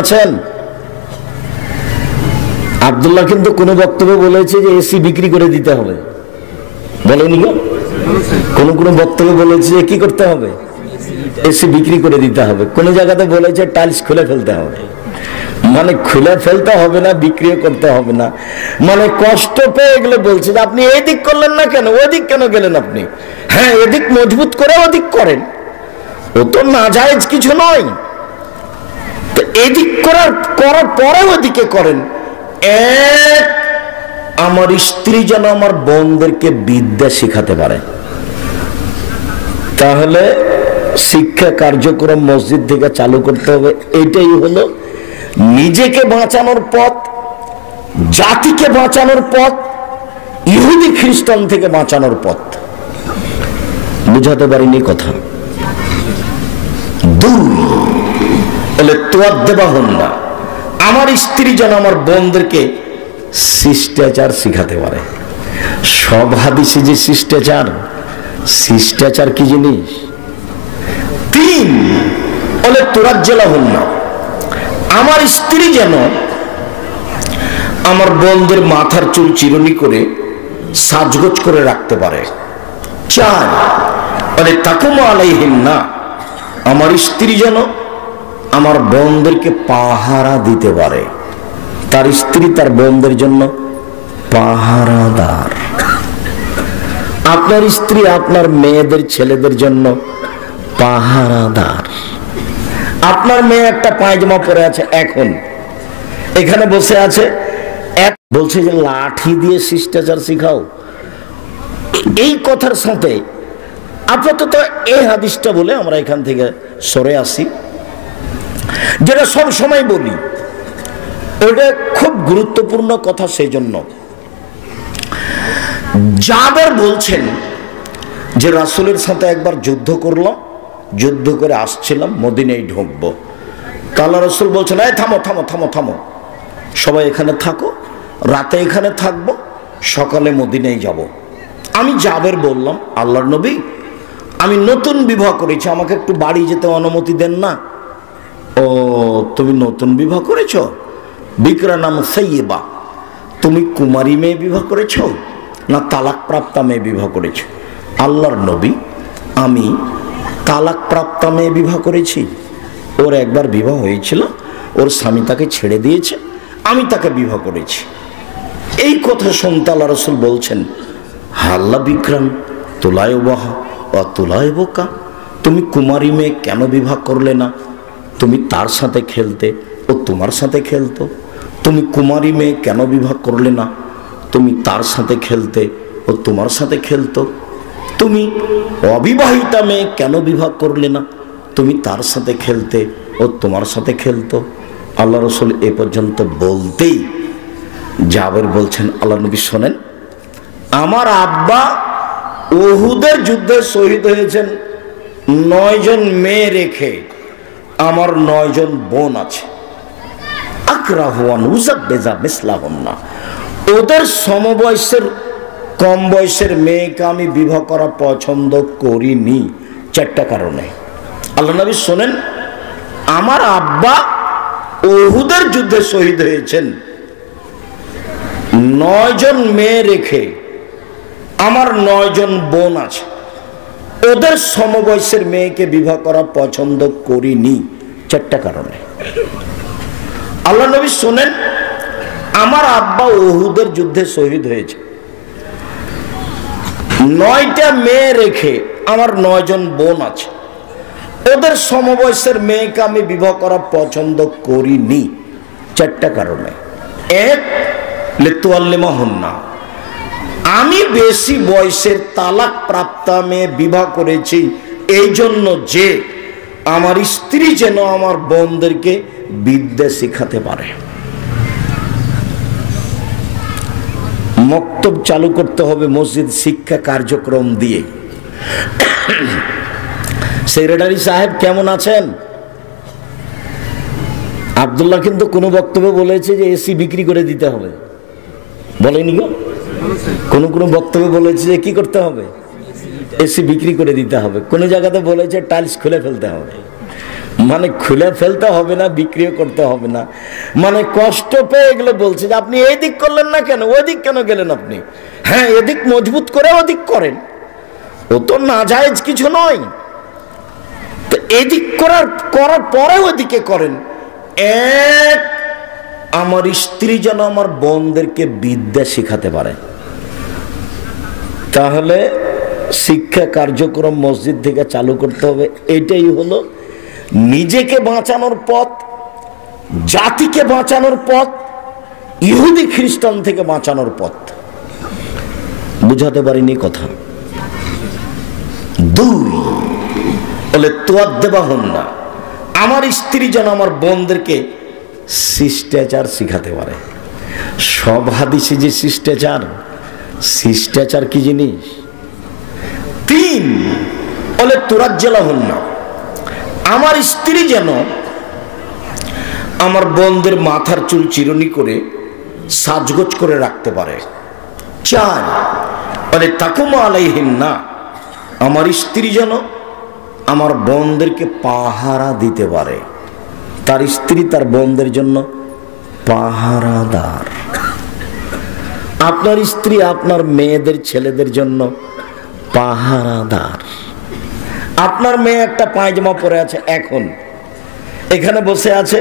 আছেন? আব্দুল্লাহ কিন্তু কোন বক্তব্যে বলেছে যে এসি বিক্রি করে দিতে হবে, বলেনি? কোন কোন বক্তব্যে বলেছে যে কি করতে হবে, এসি বিক্রি করে দিতে হবে। কোন জায়গাতে বলেছে টাইলস খুলে ফেলতে হবে। মানে খুলে ফেলতে হবে না, বিক্রিও করতে হবে না, মানে কষ্ট পেয়ে গেলে বলছে যে আপনি এদিক করলেন না কেন, ওদিক কেন গেলেন আপনি? হ্যাঁ, এদিক মজবুত করে ওদিক করেন, ও তো নাজায়েজ কিছু নয়। তো এদিক করার পরে ওদিকে করেন। আমার স্ত্রী যেন আমার বোনদেরকে বিদ্যা শিখাতে পারে, তাহলে শিক্ষা কার্যক্রম মসজিদ থেকে চালু করতে হবে। এটাই হলো নিজেকে বাঁচানোর পথ, জাতিকে বাঁচানোর পথ, ইহুদি খ্রিস্টান থেকে বাঁচানোর পথ। বুঝাতে পারিনি কথা? না, আমার স্ত্রী যেন আমার বোনদেরকে শিষ্টাচার শিখাতে পারে। সব হাদিসে যে শিষ্টাচার কি জিনিস? 3 বলে তুরাজ্জালা হন না, আমার স্ত্রী যেন আমার বোনদের মাথার চুল চিরুনি করে সাজগোজ করে রাখতে পারে। 4 বলে তাকুমা আলাইহিন না, আমার স্ত্রী যেন আমার বোনদেরকে পাহারা দিতে পারে। তার স্ত্রী তার বোনদের জন্য পাহারাদার। আপনার স্ত্রী আপনার মেয়েদের ছেলেদের জন্য পাহারাদার। আপনার মেয়ে একটা পায়জামা পরে আছে, এখন এখানে বসে আছে, বলছে যে লাঠি দিয়ে শিষ্টাচার শিখাও। এই কথার সাথে আপাতত এই হাদিসটা বলে আমরা এখান থেকে সরে আসি, যেটা সব সময় বলি, ওটা খুব গুরুত্বপূর্ণ কথা। সেই জন্য জাবের বলছেন যে রাসূলের সাথে একবার যুদ্ধ করলাম, যুদ্ধ করে আসছিলাম, মদিনায় ঢুকবো। আল্লাহ রাসূল বলছেন, এই থামো থামো থামো থামো, সবাই এখানে থাকো, রাতে এখানে থাকবো, সকালে মদিনায় যাব। আমি জাবের বললাম, আল্লাহর নবী, আমি নতুন বিবাহ করেছি, আমাকে একটু বাড়ি যেতে অনুমতি দেন না? ও, তুমি নতুন বিবাহ করেছ? বিকরা নাম সাইয়্যিবা, তুমি কুমারী মেয়ে বিবাহ করেছ না তালাক প্রাপ্তা মেয়ে বিবাহ করেছ? আল্লাহর নবী, আমি তালাক প্রাপ্তা মেয়ে বিবাহ করেছি। ওর একবার বিবাহ হয়েছিল, ওর স্বামী তাকে ছেড়ে দিয়েছে, আমি তাকে বিবাহ করেছি। এই কথা শুনতে আল্লাহ রাসূল বলছেন, হাল্লা বিক্রাম তুলায় বাহা ও তুলায় বোকা, তুমি কুমারী মেয়ে কেন বিবাহ করলে না? তুমি তার সাথে খেলতে, ও তোমার সাথে খেলতো। তুমি কুমারী মেয়ে কেন বিবাহ করলে না? তুমি তার সাথে খেলতে, ও তোমার সাথে খেলতো। তুমি অবিবাহিতা মেয়ে কেন বিবাহ করলে না? তুমি তার সাথে খেলতে, ও তোমার সাথে খেলতো। আল্লাহ রাসূল এ পর্যন্ত বলতেই জাবের বলছেন, আল্লাহ নবী শোনেন, আমার আব্বা উহুদের যুদ্ধে শহীদ হয়েছেন 9 জন মেয়ে রেখে, আমার 9 জন বোন আছে। আকরাহুয়ান উযাব্বিজা মিসলাহুন্না, ওদের সমবয়সের কম বয়সের মেয়েকে আমি বিবাহ করা পছন্দ করিনি 4টা কারণে। আল্লাহ নবী শোনেন, আমার আব্বা উহুদের যুদ্ধে শহীদ হয়েছেন 9 জন মেয়ে রেখে, আমার 9 জন বোন আছে, ওদের সমবয়সের মেয়েকে বিবাহ করা পছন্দ করিনি 4টা কারণে। আল্লাহ নবী শোনেন, আমার আব্বা উহুদের যুদ্ধে শহীদ হয়েছে, 9টা মেয়ে রেখে আমার 9 জন বোন আছে, ওদের সমবয়সের মেয়েকে আমি বিবাহ করা পছন্দ করিনি 4টা কারণে। 1 লিতুআল্লিমাহুন্না, আমি বেশি বয়সের তালাক প্রাপ্তা মেয়ে বিবাহ করেছি এই জন্য যে আমার স্ত্রী যেন আমার বোনদেরকে বিদ্যা শিখাতে পারে। মক্তব চালু করতে হবে মসজিদ শিক্ষা কার্যক্রম দিয়ে। সেক্রেটারি সাহেব কেমন আছেন? আব্দুল্লাহ কিন্তু কোনো বক্তব্যে বলেছে যে এসি বিক্রি করে দিতে হবে, বলেনি গো? কোন বক্তব্যে বলেছে যে কি করতে হবে, এসি বিক্রি করে দিতে হবে। কোন জায়গাতে বলেছে টাইলস খুলে ফেলতে হবে। মানে খুলে ফেলতে হবে না, বিক্রিও করতে হবে না, মানে কষ্ট পেয়ে এগুলো বলছে যে আপনি এই দিক করলেন না কেন, ওই দিক কেন গেলেন আপনি? হ্যাঁ, এদিক মজবুত করে ওদিক করেন, ও তো নাজায়েজ কিছু নয়, তো এদিক করার পরে ওদিকে করেন। এক, আমার স্ত্রী যেন আমার বোনদেরকে বিদ্যা শিখাতে পারে, তাহলে শিক্ষা কার্যক্রম মসজিদ থেকে চালু করতে হবে। এটাই হলো নিজেকে বাঁচানোর পথ, জাতিকে বাঁচানোর পথ, ইহুদি খ্রিস্টান থেকে বাঁচানোর পথ। বুঝাতে পারিনি কথা? দুই, বলে তোয়ার দেবা হন না, আমার স্ত্রী যেন আমার বোনদেরকে শিষ্টাচার শিখাতে পারে। সব হাদিসে যে শিষ্টাচার কি জিনিস? তিন, বলে তোরাজ্জালা হন না, আমার স্ত্রী যেন আমার বোনদের মাথার চুল চিরুনি করে সাজগোজ করে রাখতে পারে। চার, বলে তাকুমা আলাইহিন না, আমার স্ত্রী যেন আমার বোনদেরকে পাহারা দিতে পারে। তার স্ত্রী তার বোনদের জন্য পাহারাদার। আপনার স্ত্রী আপনার মেয়েদের ছেলেদের জন্য পাহারাদার। আপনার মেয়ে একটা পায়জামা পরে আছে, এখন এখানে বসে আছে,